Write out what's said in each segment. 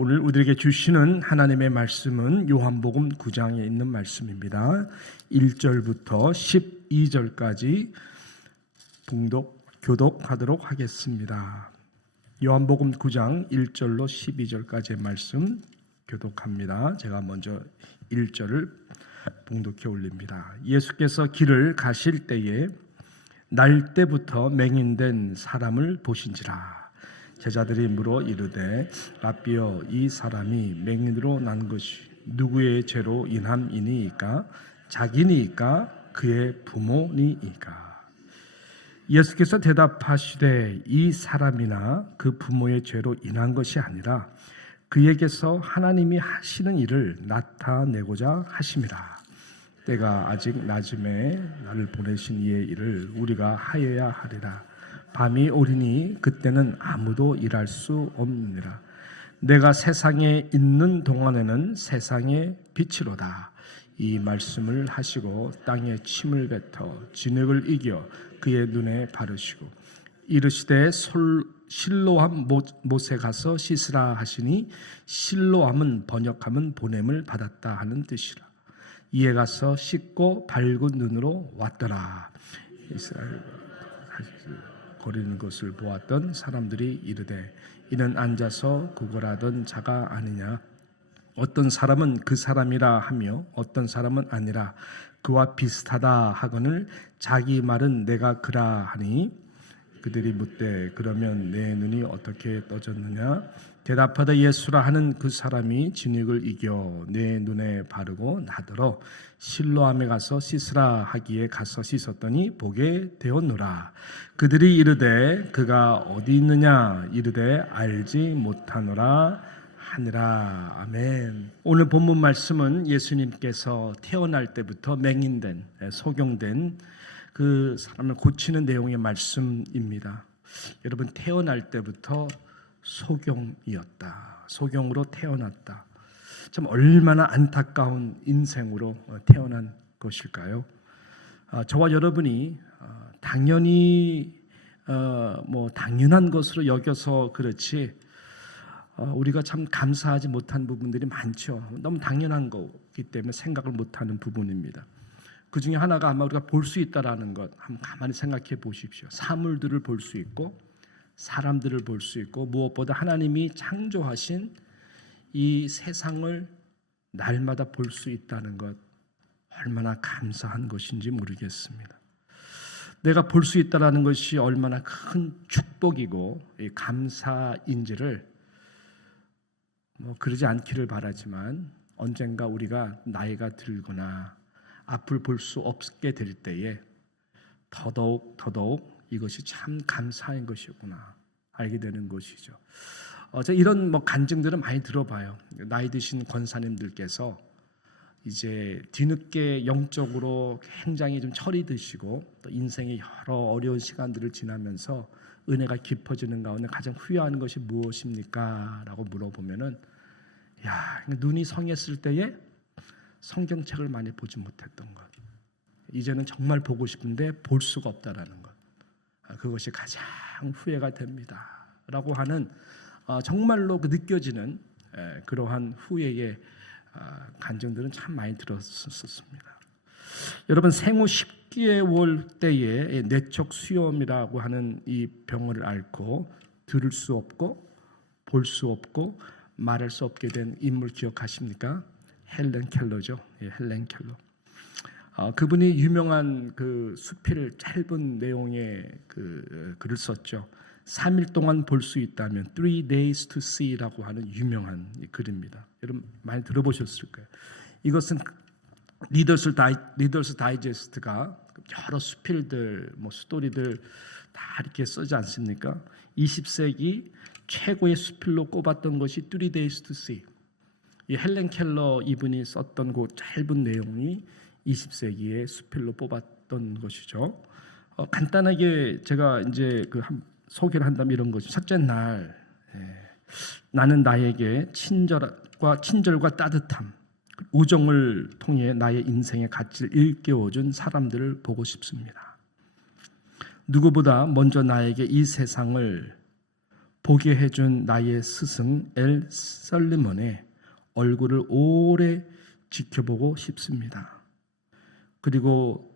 오늘 우리에게 주시는 하나님의 말씀은 요한복음 9장에 있는 말씀입니다. 1절부터 12절까지 교독하도록 하겠습니다. 요한복음 9장 1절로 12절까지의 말씀 교독합니다. 제가 먼저 1절을 봉독해 올립니다. 예수께서 길을 가실 때에 날 때부터 맹인된 사람을 보신지라. 제자들이 물어 이르되 라삐여, 이 사람이 맹인으로 난 것이 누구의 죄로 인함이니이까? 자기니이까 그의 부모니이까? 예수께서 대답하시되 이 사람이나 그 부모의 죄로 인한 것이 아니라 그에게서 하나님이 하시는 일을 나타내고자 하심이라. 때가 아직 낮음에 나를 보내신 이의 일을 우리가 하여야 하리라. 밤이 오리니 그때는 아무도 일할 수 없느니라. 내가 세상에 있는 동안에는 세상의 빛이로다. 이 말씀을 하시고 땅에 침을 뱉어 진흙을 이겨 그의 눈에 바르시고 이르시되 실로암 못에 가서 씻으라 하시니 실로암은 번역하면 보냄을 받았다 하는 뜻이라. 이에 가서 씻고 밝은 눈으로 왔더라. 이스라엘 거리는 것을 보았던 사람들이 이르되 이는 앉아서 구걸하던 자가 아니냐? 어떤 사람은 그 사람이라 하며 어떤 사람은 아니라 그와 비슷하다 하거늘 자기 말은 내가 그라 하니 그들이 묻되 그러면 내 눈이 어떻게 떠졌느냐? 대답하되 예수라 하는 그 사람이 진흙을 이겨 내 눈에 바르고 나더러 실로암에 가서 씻으라 하기에 가서 씻었더니 보게 되었노라. 그들이 이르되 그가 어디 있느냐? 이르되 알지 못하노라 하니라. 아멘. 오늘 본문 말씀은 예수님께서 태어날 때부터 맹인된, 소경된 그 사람을 고치는 내용의 말씀입니다. 여러분, 태어날 때부터 소경이었다. 소경으로 태어났다. 참 얼마나 안타까운 인생으로 태어난 것일까요? 저와 여러분이 당연히 당연한 것으로 여겨서 그렇지 우리가 참 감사하지 못한 부분들이 많죠. 너무 당연한 거기 때문에 생각을 못하는 부분입니다. 그 중에 하나가 아마 우리가 볼 수 있다라는 것 한번 가만히 생각해 보십시오. 사물들을 볼 수 있고 사람들을 볼 수 있고 무엇보다 하나님이 창조하신 이 세상을 날마다 볼 수 있다는 것 얼마나 감사한 것인지 모르겠습니다. 내가 볼 수 있다라는 것이 얼마나 큰 축복이고 감사인지를 그러지 않기를 바라지만 언젠가 우리가 나이가 들거나 앞을 볼 수 없게 될 때에 더더욱 이것이 참 감사한 것이구나 알게 되는 것이죠. 이런 간증들은 많이 들어봐요. 나이 드신 권사님들께서 이제 뒤늦게 영적으로 굉장히 좀 철이 드시고 또 인생의 여러 어려운 시간들을 지나면서 은혜가 깊어지는 가운데 가장 후회하는 것이 무엇입니까? 라고 물어보면은 눈이 성했을 때에 성경책을 많이 보지 못했던 것, 이제는 정말 보고 싶은데 볼 수가 없다라는 것, 그것이 가장 후회가 됩니다 라고 하는 정말로 느껴지는 그러한 후회의 간증들은 참 많이 들었었습니다. 여러분, 생후 10개월 때에 뇌척 수염이라고 하는 이 병을 앓고 들을 수 없고 볼 수 없고 말할 수 없게 된 인물 기억하십니까? 헬렌 켈러죠. 헬렌 켈러. 그분이 유명한 그 수필 짧은 내용의 그 글을 썼죠. 3일 동안 볼 수 있다면 3 days to see라고 하는 유명한 글입니다. 여러분 많이 들어보셨을 거예요. 이것은 리더스 다이제스트가 여러 수필들, 스토리들 다 이렇게 쓰지 않습니까? 20세기 최고의 수필로 꼽았던 것이 3 days to see. 이 헬렌 켈러 이분이 썼던 그 짧은 내용이 20세기의 수필로 뽑았던 것이죠. 간단하게 제가 이제 소개를 한다면 이런 거죠. 첫째 날, 나는 나에게 친절과 따뜻함, 우정을 통해 나의 인생의 가치를 일깨워준 사람들을 보고 싶습니다. 누구보다 먼저 나에게 이 세상을 보게 해준 나의 스승 엘 설리먼의 얼굴을 오래 지켜보고 싶습니다. 그리고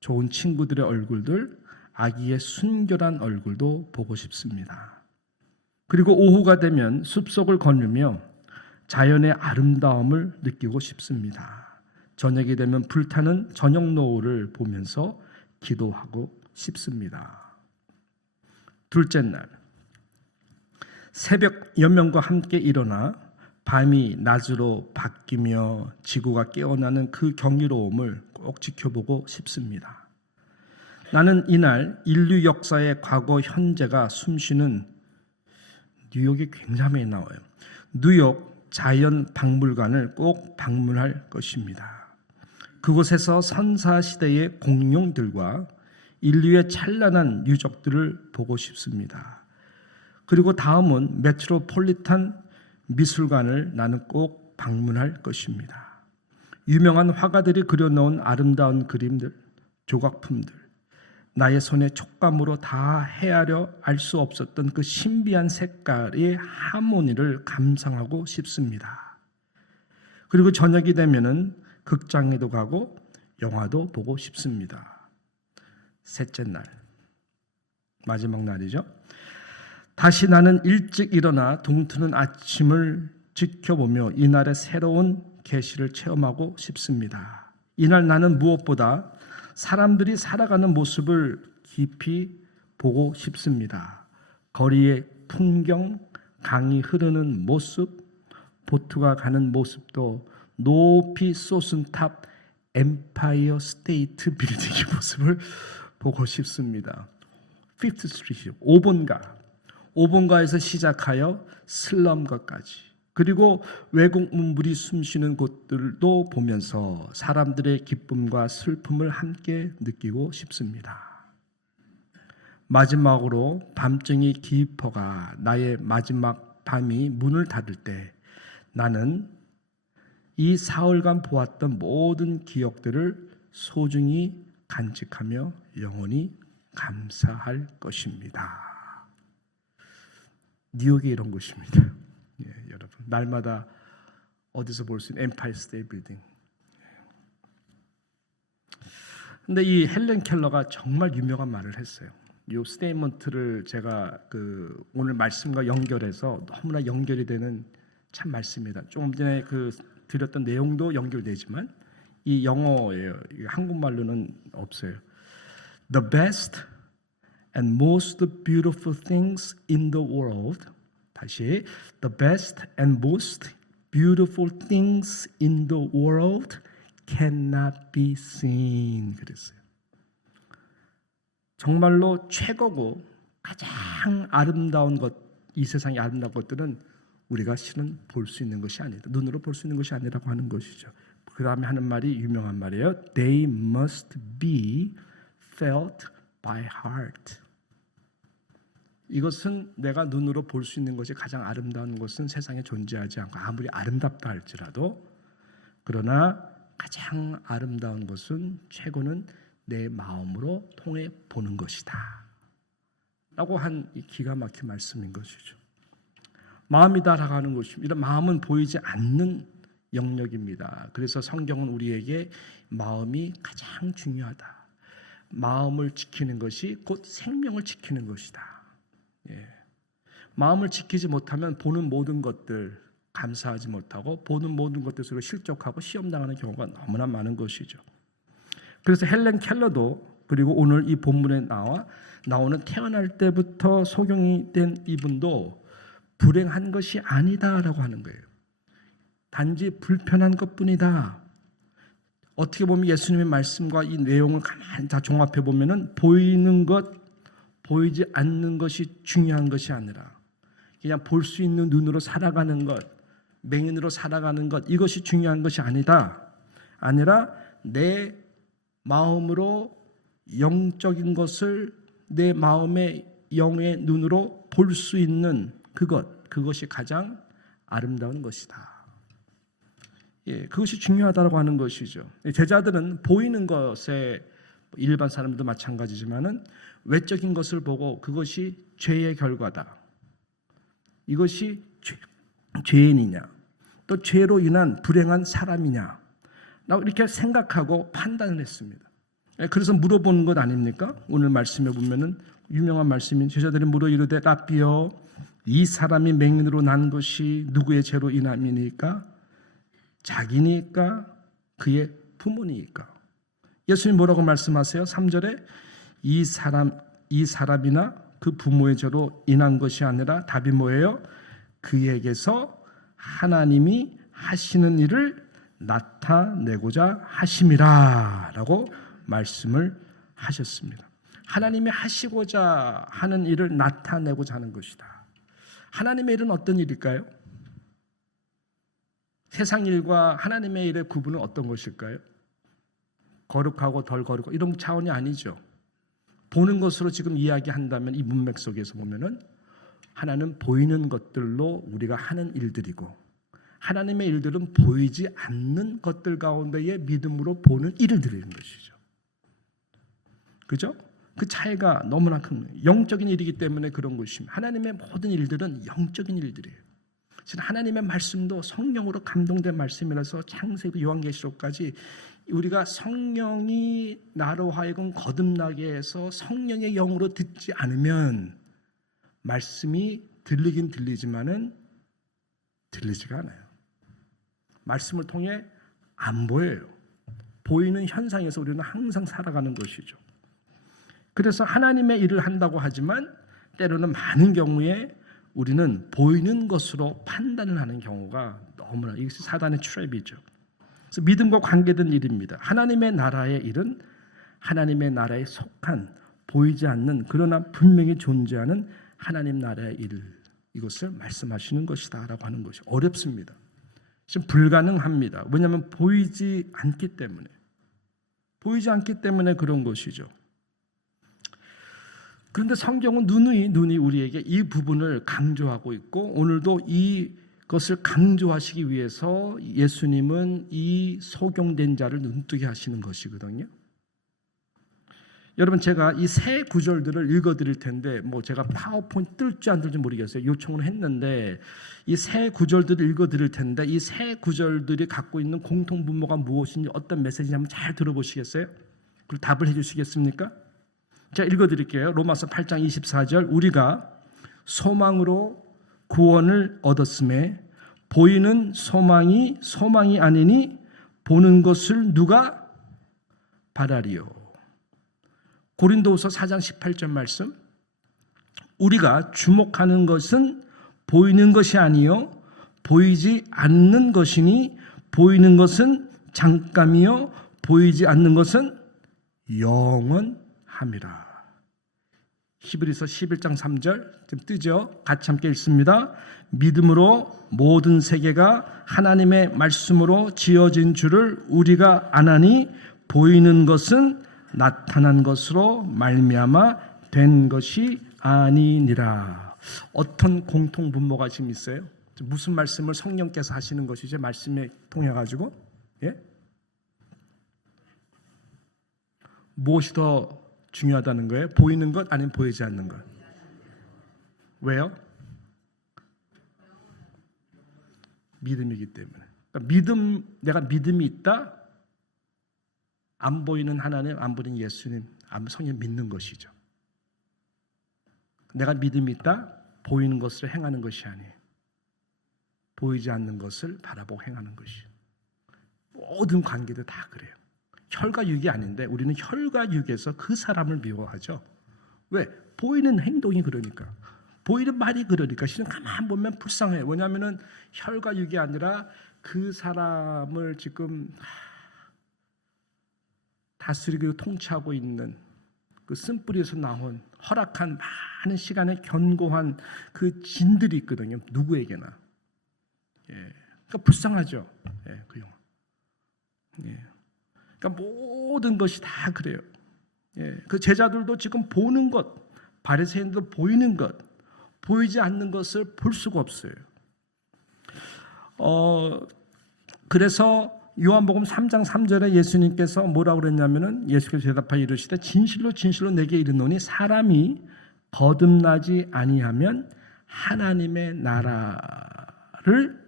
좋은 친구들의 얼굴들, 아기의 순결한 얼굴도 보고 싶습니다. 그리고 오후가 되면 숲속을 걸으며 자연의 아름다움을 느끼고 싶습니다. 저녁이 되면 불타는 저녁 노을을 보면서 기도하고 싶습니다. 둘째 날, 새벽 여명과 함께 일어나 밤이 낮으로 바뀌며 지구가 깨어나는 그 경이로움을 꼭 지켜보고 싶습니다. 나는 이날 인류 역사의 과거, 현재가 숨쉬는 뉴욕이 굉장히 나와요. 뉴욕 자연박물관을 꼭 방문할 것입니다. 그곳에서 선사시대의 공룡들과 인류의 찬란한 유적들을 보고 싶습니다. 그리고 다음은 메트로폴리탄 미술관을 나는 꼭 방문할 것입니다. 유명한 화가들이 그려놓은 아름다운 그림들, 조각품들, 나의 손의 촉감으로 다 헤아려 알 수 없었던 그 신비한 색깔의 하모니를 감상하고 싶습니다. 그리고 저녁이 되면은 극장에도 가고 영화도 보고 싶습니다. 셋째 날, 마지막 날이죠. 다시 나는 일찍 일어나 동트는 아침을 지켜보며 이날의 새로운 계시를 체험하고 싶습니다. 이날 나는 무엇보다 사람들이 살아가는 모습을 깊이 보고 싶습니다. 거리의 풍경, 강이 흐르는 모습, 보트가 가는 모습도 높이 솟은 탑 엠파이어 스테이트 빌딩의 모습을 보고 싶습니다. 피프트 스트리트, 5번가에서 시작하여 슬럼가까지, 그리고 외국 문물이 숨쉬는 곳들도 보면서 사람들의 기쁨과 슬픔을 함께 느끼고 싶습니다. 마지막으로 밤중이 깊어가 나의 마지막 밤이 문을 닫을 때 나는 이 사흘간 보았던 모든 기억들을 소중히 간직하며 영원히 감사할 것입니다. 뉴욕이 이런 곳입니다. 예, 여러분, 날마다 어디서 볼 수 있는 엠파이어 스테이트 빌딩. 근데 이 헬렌 켈러가 정말 유명한 말을 했어요. 이 스테이트먼트를 제가 오늘 말씀과 연결해서 너무나 연결이 되는 참 말씀입니다. 조금 전에 드렸던 내용도 연결되지만 이 영어예요. 한국말로는 없어요. The best and most beautiful things in the world. 다시, the best and most beautiful things in the world cannot be seen. 그랬어요. 정말로 최고고 가장 아름다운 것, 이 세상의 아름다운 것들은 우리가 실은 볼 수 있는 것이 아니다. 눈으로 볼 수 있는 것이 아니라고 하는 것이죠. 그 다음에 하는 말이 유명한 말이에요. They must be felt by heart. 이것은 내가 눈으로 볼 수 있는 것이 가장 아름다운 것은 세상에 존재하지 않고 아무리 아름답다 할지라도, 그러나 가장 아름다운 것은, 최고는 내 마음으로 통해 보는 것이다 라고 한 이 기가 막힌 말씀인 것이죠. 마음이다라고 하는 것입니다. 이런 마음은 보이지 않는 영역입니다. 그래서 성경은 우리에게 마음이 가장 중요하다, 마음을 지키는 것이 곧 생명을 지키는 것이다. 예. 마음을 지키지 못하면 보는 모든 것들 감사하지 못하고 보는 모든 것들 속에 실족하고 시험당하는 경우가 너무나 많은 것이죠. 그래서 헬렌 켈러도, 그리고 오늘 이 본문에 나오는 태어날 때부터 소경이 된 이분도 불행한 것이 아니다라고 하는 거예요. 단지 불편한 것뿐이다. 어떻게 보면 예수님의 말씀과 이 내용을 가만히 다 종합해 보면은 보이는 것, 보이지 않는 것이 중요한 것이 아니라 그냥 볼 수 있는 눈으로 살아가는 것, 맹인으로 살아가는 것, 이것이 중요한 것이 아니라 내 마음으로 영적인 것을 내 마음의 영의 눈으로 볼 수 있는 그것이 가장 아름다운 것이다. 예, 그것이 중요하다고 하는 것이죠. 제자들은 보이는 것에, 일반 사람들도 마찬가지지만은 외적인 것을 보고 그것이 죄의 결과다, 이것이 죄인이냐, 또 죄로 인한 불행한 사람이냐, 라고 이렇게 생각하고 판단을 했습니다. 그래서 물어보는 것 아닙니까? 오늘 말씀에 보면은 유명한 말씀인 제자들이 물어 이르되 라삐여 이 사람이 맹인으로 난 것이 누구의 죄로 인함이니까? 자기니까? 그의 부모니까? 예수님 뭐라고 말씀하세요? 3절에 이 사람이나 그 부모의 죄로 인한 것이 아니라 답이 뭐예요? 그에게서 하나님이 하시는 일을 나타내고자 하심이라 라고 말씀을 하셨습니다. 하나님이 하시고자 하는 일을 나타내고자 하는 것이다. 하나님의 일은 어떤 일일까요? 세상 일과 하나님의 일의 구분은 어떤 것일까요? 거룩하고 덜 거룩하고 이런 차원이 아니죠. 보는 것으로 지금 이야기한다면 이 문맥 속에서 보면은 하나는 보이는 것들로 우리가 하는 일들이고 하나님의 일들은 보이지 않는 것들 가운데에 믿음으로 보는 일을 드리는 것이죠. 그죠? 그 차이가 너무나 큰 영적인 일이기 때문에 그런 것입니다. 하나님의 모든 일들은 영적인 일들이에요. 하나님의 말씀도 성령으로 감동된 말씀이라서 창세기 요한계시록까지 우리가 성령이 나로 하여금 거듭나게 해서 성령의 영으로 듣지 않으면 말씀이 들리긴 들리지만은 들리지가 않아요. 말씀을 통해 안 보여요. 보이는 현상에서 우리는 항상 살아가는 것이죠. 그래서 하나님의 일을 한다고 하지만 때로는 많은 경우에 우리는 보이는 것으로 판단을 하는 경우가 너무나 이것이 사단의 트랩이죠. 그래서 믿음과 관계된 일입니다. 하나님의 나라의 일은 하나님의 나라에 속한 보이지 않는 그러나 분명히 존재하는 하나님 나라의 일 이것을 말씀하시는 것이다 라고 하는 것이 어렵습니다. 지금 불가능합니다. 왜냐하면 보이지 않기 때문에 그런 것이죠. 그런데 성경은 누누이 우리에게 이 부분을 강조하고 있고 오늘도 이것을 강조하시기 위해서 예수님은 이 소경된 자를 눈뜨게 하시는 것이거든요. 여러분 제가 이 세 구절들을 읽어드릴 텐데 뭐 제가 파워포인트 뜰지 안 뜰지 모르겠어요. 요청을 했는데 이 세 구절들을 읽어드릴 텐데 이 세 구절들이 갖고 있는 공통분모가 무엇인지 어떤 메시지인지 한번 잘 들어보시겠어요? 그리고 답을 해주시겠습니까? 제가 읽어드릴게요. 로마서 8장 24절 우리가 소망으로 구원을 얻었음에 보이는 소망이 아니니 보는 것을 누가 바라리요. 고린도후서 4장 18절 말씀 우리가 주목하는 것은 보이는 것이 아니요 보이지 않는 것이니 보이는 것은 잠깐이요 보이지 않는 것은 영원함이라. 히브리서 11장 3절 좀 뜨죠? 같이 함께 읽습니다. 믿음으로 모든 세계가 하나님의 말씀으로 지어진 줄을 우리가 아나니 보이는 것은 나타난 것으로 말미암아 된 것이 아니니라. 어떤 공통분모가 지금 있어요? 무슨 말씀을 성령께서 하시는 것이죠? 말씀에 통해 가지고 무엇이 더 중요하다는 거예요? 보이는 것 아니면 보이지 않는 것? 왜요? 믿음이기 때문에. 그러니까 내가 믿음이 있다. 안 보이는 하나님, 안 보이는 예수님, 성령 믿는 것이죠. 내가 믿음이 있다. 보이는 것을 행하는 것이 아니에요. 보이지 않는 것을 바라보고 행하는 것이에요. 모든 관계도 다 그래요. 혈과육이 아닌데 우리는 혈과육에서 그 사람을 미워하죠. 왜? 보이는 행동이 그러니까. 보이는 말이 그러니까 실은 가만 보면 불쌍해요. 왜냐하면 혈과육이 아니라 그 사람을 지금 다스리고 통치하고 있는 그 쓴뿌리에서 나온 허락한 많은 시간에 견고한 그 진들이 있거든요. 누구에게나. 그러니까 불쌍하죠. 그 영혼. 그러니까 모든 것이 다 그래요. 그 제자들도 지금 보는 것, 바리새인들도 보이는 것, 보이지 않는 것을 볼 수가 없어요. 그래서 요한복음 3장 3절에 예수님께서 뭐라고 그랬냐면은 예수께서 대답하여 이르시되 진실로 진실로 내게 이르노니 사람이 거듭나지 아니하면 하나님의 나라를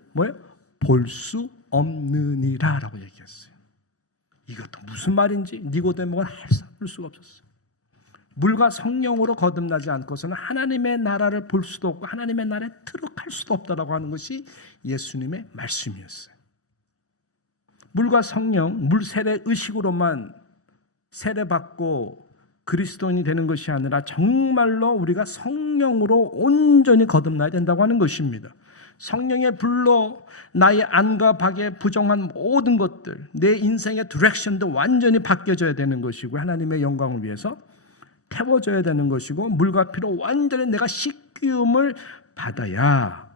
볼 수 없느니라라고 얘기했어요. 이것도 무슨 말인지 니고데모가 할 수가 없었어요. 물과 성령으로 거듭나지 않고서는 하나님의 나라를 볼 수도 없고 하나님의 나라에 들어갈 수도 없다라고 하는 것이 예수님의 말씀이었어요. 물과 성령, 물 세례 의식으로만 세례받고 그리스도인이 되는 것이 아니라 정말로 우리가 성령으로 온전히 거듭나야 된다고 하는 것입니다. 성령의 불로 나의 안과 박에 부정한 모든 것들, 내 인생의 디렉션도 완전히 바뀌어져야 되는 것이고 하나님의 영광을 위해서 태워져야 되는 것이고 물과 피로 완전히 내가 씻기움을 받아야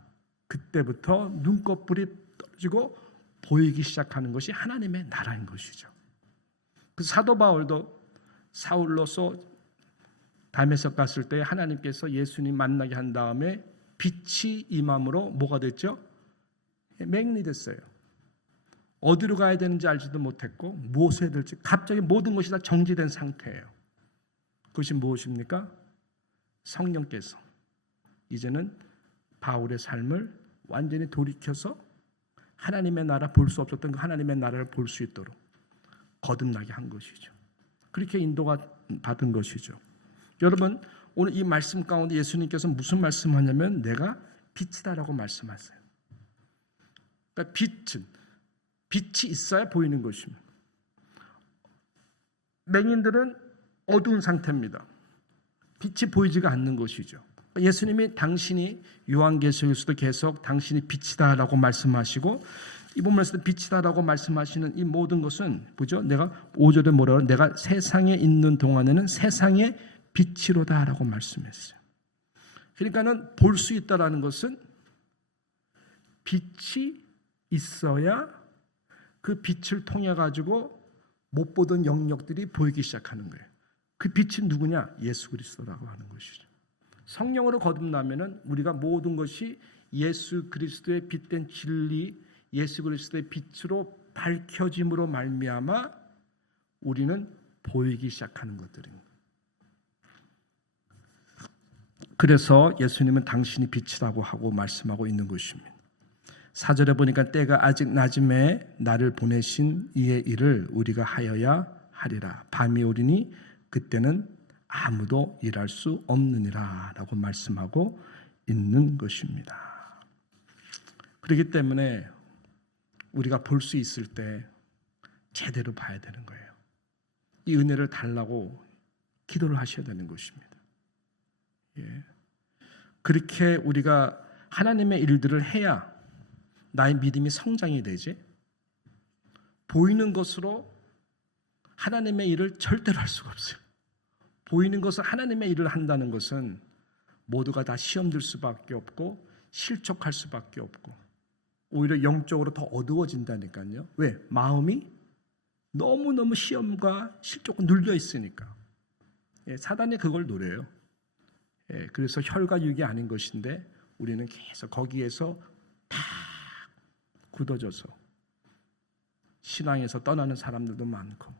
그때부터 눈꺼풀이 떨어지고 보이기 시작하는 것이 하나님의 나라인 것이죠. 그 사도 바울도 사울로서 다메섹 갔을 때 하나님께서 예수님 만나게 한 다음에 빛이 임함으로 뭐가 됐죠? 맹인이 됐어요. 어디로 가야 되는지 알지도 못했고 무엇을 해야 될지 갑자기 모든 것이 다 정지된 상태예요. 그것이 무엇입니까? 성령께서 이제는 바울의 삶을 완전히 돌이켜서 하나님의 나라 볼 수 없었던 그 하나님의 나라를 볼 수 있도록 거듭나게 한 것이죠. 그렇게 인도가 받은 것이죠. 여러분 오늘 이 말씀 가운데 예수님께서 무슨 말씀하냐면 내가 빛이다라고 말씀하세요. 그러니까 빛이 있어야 보이는 것입니다. 맹인들은 어두운 상태입니다. 빛이 보이지가 않는 것이죠. 예수님이 당신이 요한계시록에서도 계속 당신이 빛이다라고 말씀하시고 이 본문에서도 빛이다라고 말씀하시는 이 모든 것은 뭐죠? 내가 5절에 뭐라고 하면 내가 세상에 있는 동안에는 세상의 빛이로다라고 말씀했어요. 그러니까는 볼 수 있다라는 것은 빛이 있어야 그 빛을 통해 가지고 못 보던 영역들이 보이기 시작하는 거예요. 그 빛이 누구냐? 예수 그리스도라고 하는 것이죠. 성령으로 거듭나면은 우리가 모든 것이 예수 그리스도의 빛된 진리, 예수 그리스도의 빛으로 밝혀짐으로 말미암아 우리는 보이기 시작하는 것들입니다. 그래서 예수님은 당신이 빛이라고 하고 말씀하고 있는 것입니다. 4절에 보니까 때가 아직 낮음에 나를 보내신 이의 일을 우리가 하여야 하리라. 밤이 오리니 그때는 아무도 일할 수 없느니라 라고 말씀하고 있는 것입니다. 그렇기 때문에 우리가 볼 수 있을 때 제대로 봐야 되는 거예요. 이 은혜를 달라고 기도를 하셔야 되는 것입니다. 예. 그렇게 우리가 하나님의 일들을 해야 나의 믿음이 성장이 되지, 보이는 것으로 하나님의 일을 절대로 할 수가 없어요. 보이는 것을 하나님의 일을 한다는 것은 모두가 다 시험 들 수밖에 없고 실족할 수밖에 없고 오히려 영적으로 더 어두워진다니까요. 왜? 마음이 너무너무 시험과 실족과 눌려 있으니까. 예, 사단이 그걸 노려요. 예, 그래서 혈과 육이 아닌 것인데 우리는 계속 거기에서 다 굳어져서 신앙에서 떠나는 사람들도 많고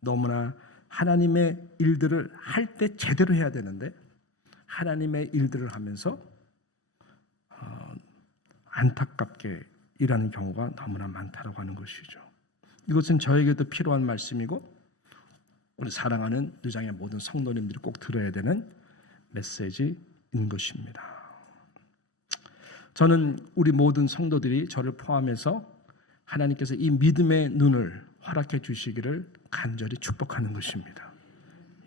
너무나 하나님의 일들을 할 때 제대로 해야 되는데 하나님의 일들을 하면서 안타깝게 일하는 경우가 너무나 많다라고 하는 것이죠. 이것은 저에게도 필요한 말씀이고 우리 사랑하는 누장의 모든 성도님들이 꼭 들어야 되는 메시지인 것입니다. 저는 우리 모든 성도들이 저를 포함해서 하나님께서 이 믿음의 눈을 허락해 주시기를 간절히 축복하는 것입니다.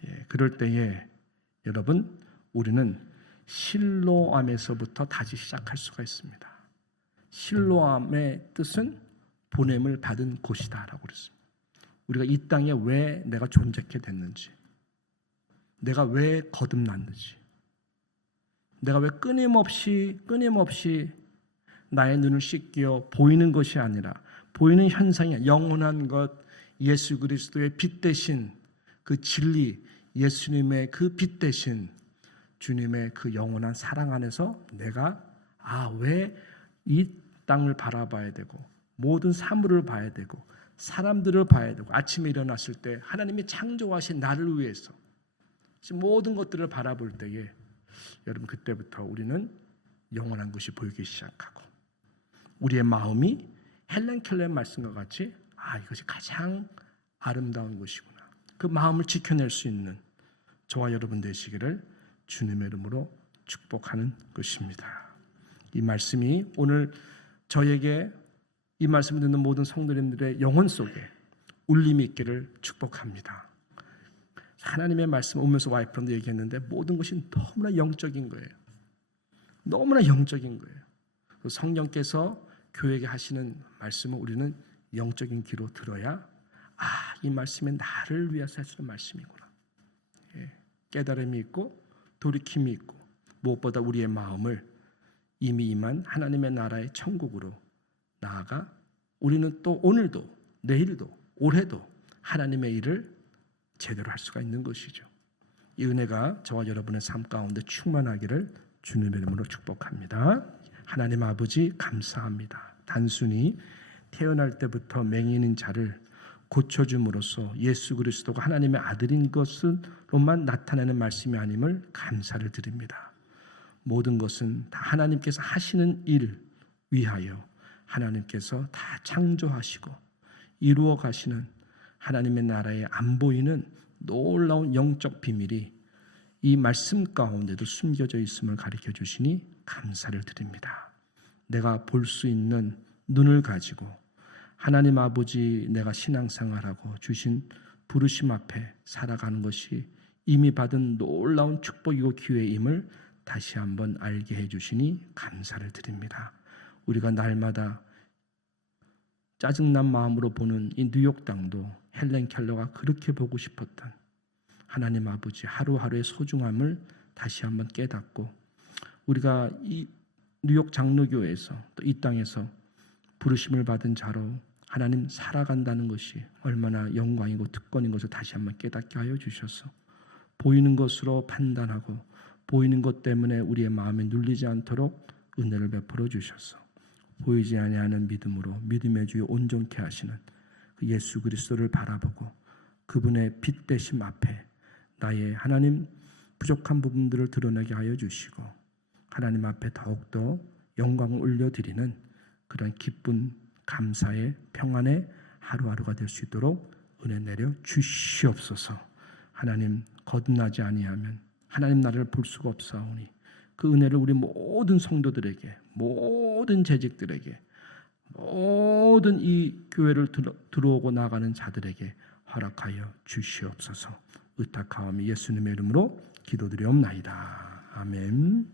예, 그럴 때에 여러분 우리는 실로암에서부터 다시 시작할 수가 있습니다. 실로암의 뜻은 보냄을 받은 곳이다라고 그랬습니다. 우리가 이 땅에 왜 내가 존재하게 됐는지, 내가 왜 거듭났는지, 내가 왜 끊임없이 나의 눈을 씻겨 보이는 것이 아니라 보이는 현상이 영원한 것, 예수 그리스도의 빛 대신 그 진리, 예수님의 그 빛 대신 주님의 그 영원한 사랑 안에서 내가 왜 이 땅을 바라봐야 되고 모든 사물을 봐야 되고 사람들을 봐야 되고 아침에 일어났을 때 하나님이 창조하신 나를 위해서 모든 것들을 바라볼 때에 여러분 그때부터 우리는 영원한 것이 보이기 시작하고 우리의 마음이 헬렌 켈러의 말씀과 같이 이것이 가장 아름다운 것이구나. 그 마음을 지켜낼 수 있는 저와 여러분 되시기를 주님의 이름으로 축복하는 것입니다. 이 말씀이 오늘 저에게 이 말씀을 듣는 모든 성도님들의 영혼 속에 울림이 있기를 축복합니다. 하나님의 말씀 오면서 와이프랑도 얘기했는데 모든 것이 너무나 영적인 거예요. 너무나 영적인 거예요. 성령께서 교회에게 하시는 말씀을 우리는 영적인 귀로 들어야 이 말씀이 나를 위해서 하시는 말씀이구나. 깨달음이 있고 돌이킴이 있고 무엇보다 우리의 마음을 이미 임한 하나님의 나라의 천국으로 나아가 우리는 또 오늘도 내일도 올해도 하나님의 일을 제대로 할 수가 있는 것이죠. 이 은혜가 저와 여러분의 삶 가운데 충만하기를 주님의 이름으로 축복합니다. 하나님 아버지 감사합니다. 단순히 태어날 때부터 맹인인 자를 고쳐줌으로써 예수 그리스도가 하나님의 아들인 것으로만 나타내는 말씀이 아님을 감사를 드립니다. 모든 것은 다 하나님께서 하시는 일 위하여 하나님께서 다 창조하시고 이루어 가시는 하나님의 나라에 안 보이는 놀라운 영적 비밀이 이 말씀 가운데도 숨겨져 있음을 가르쳐 주시니 감사를 드립니다. 내가 볼 수 있는 눈을 가지고 하나님 아버지 내가 신앙생활하고 주신 부르심 앞에 살아가는 것이 이미 받은 놀라운 축복이고 기회임을 다시 한번 알게 해주시니 감사를 드립니다. 우리가 날마다 짜증난 마음으로 보는 이 뉴욕 땅도 헬렌 켈러가 그렇게 보고 싶었던 하나님 아버지 하루하루의 소중함을 다시 한번 깨닫고 우리가 이 뉴욕 장로교회에서 또 이 땅에서 부르심을 받은 자로 하나님 살아간다는 것이 얼마나 영광이고 특권인 것을 다시 한번 깨닫게 하여 주셔서 보이는 것으로 판단하고 보이는 것 때문에 우리의 마음에 눌리지 않도록 은혜를 베풀어 주셔서 보이지 아니하는 믿음으로 믿음의 주에 온전케 하시는 그 예수 그리스도를 바라보고 그분의 빛 되심 앞에 나의 하나님 부족한 부분들을 드러내게 하여 주시고 하나님 앞에 더욱더 영광을 올려드리는 그런 기쁜 감사의 평안의 하루하루가 될 수 있도록 은혜 내려 주시옵소서. 하나님 거듭나지 아니하면 하나님 나라를 볼 수가 없사오니 그 은혜를 우리 모든 성도들에게 모든 재직들에게 모든 이 교회를 들어오고 나가는 자들에게 허락하여 주시옵소서. 의탁하오며 예수님의 이름으로 기도드리옵나이다. 아멘.